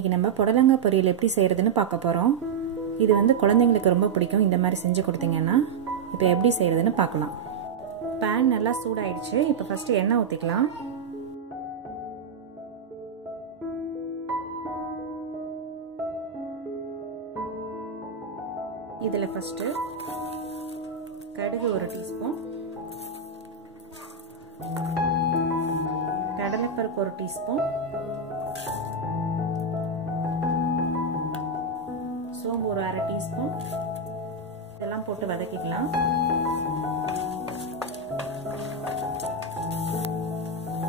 இன்னைக்கு நம்ம புடலங்காய் பொரியல் எப்படி செய்யறதுன்னு பார்க்க போறோம். இது வந்து குழந்தைங்களுக்கு ரொம்ப பிடிக்கும். இந்த மாதிரி செஞ்சு கொடுத்தீங்கன்னா இப்போ எப்படி செய்யறதுன்னு பார்க்கலாம். pan நல்லா சூடாயிடுச்சு. இப்போ ஃபர்ஸ்ட் எண்ணெய் ஊத்திக்கலாம். இதுல ஃபர்ஸ்ட் கடுகு 1 டீஸ்பூன், கடலைப்பருப்பு 1 டீஸ்பூன், சோம்பு ஒரு 1/2 டீஸ்பூன் இதெல்லாம் போட்டு வதக்கிக்கலாம்.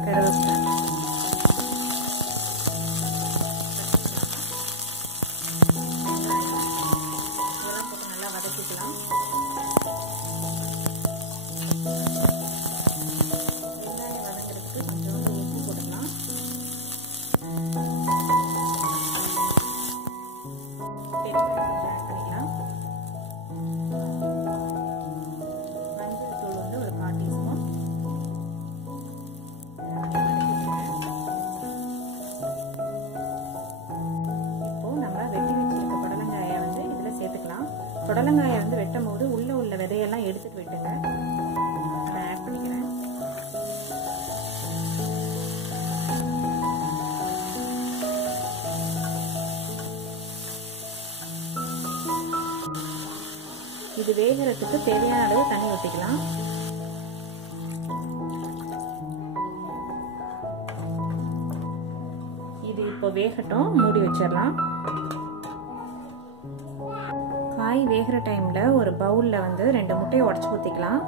கருவேப்பிலை, இதெல்லாம் போட்டு நல்லா வதக்கிக்கலாம். வெங்காயம் வதங்கிறதுக்கு கொஞ்சம் உப்பு போட்டுக்கலாம். புடலங்காயை வந்து வெட்டும் போது உள்ள விதையெல்லாம் எடுத்துட்டு விட்டுங்க. நான் ஆட் பண்ணிக்கிறேன். இது வேகிறதுக்கு தேவையான அளவு தண்ணி ஊற்றிக்கலாம். இது இப்போ வேகட்டும், மூடி வச்சிடலாம். காய் வேகிற டைம்ல ஒரு பவுல்ல வந்து 2 முட்டையை உடைச்சு ஊத்திக்கலாம்.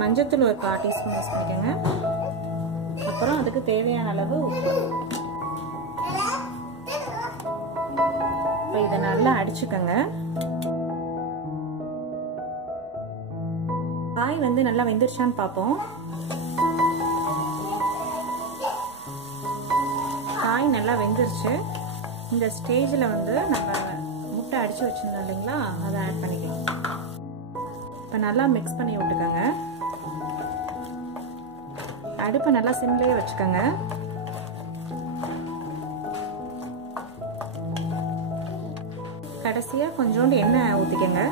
மஞ்சத்தூள் ஒரு 1/4 டீஸ்பூன் யூஸ் பண்ணிக்கோங்க. அப்புறம் அதுக்கு தேவையான அளவு உப்பு. இதை நல்லா அடிச்சுக்கோங்க. காய் வந்து நல்லா வெந்துருச்சான்னு பார்ப்போம். காய் நல்லா வெந்துருச்சு. இந்த ஸ்டேஜில் வந்து நம்ம முட்டை அடிச்சு வச்சிருந்தோம் இல்லைங்களா, அதை ஆட் பண்ணிக்கலாம். இப்போ நல்லா மிக்ஸ் பண்ணி விட்டுக்கோங்க. அடுப்பை நல்லா சிம்லேயே வச்சுக்கோங்க. கடைசியாக கொஞ்சோண்டு எண்ணெய் ஊற்றிக்கோங்க.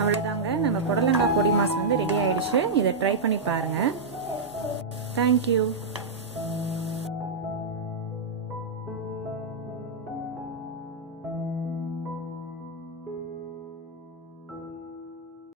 அவ்வளோதாங்க, நம்ம புடலங்காய் பொடி மாஸ் வந்து ரெடி ஆயிடுச்சு. இதை ட்ரை பண்ணி பாருங்க. தேங்க்யூ.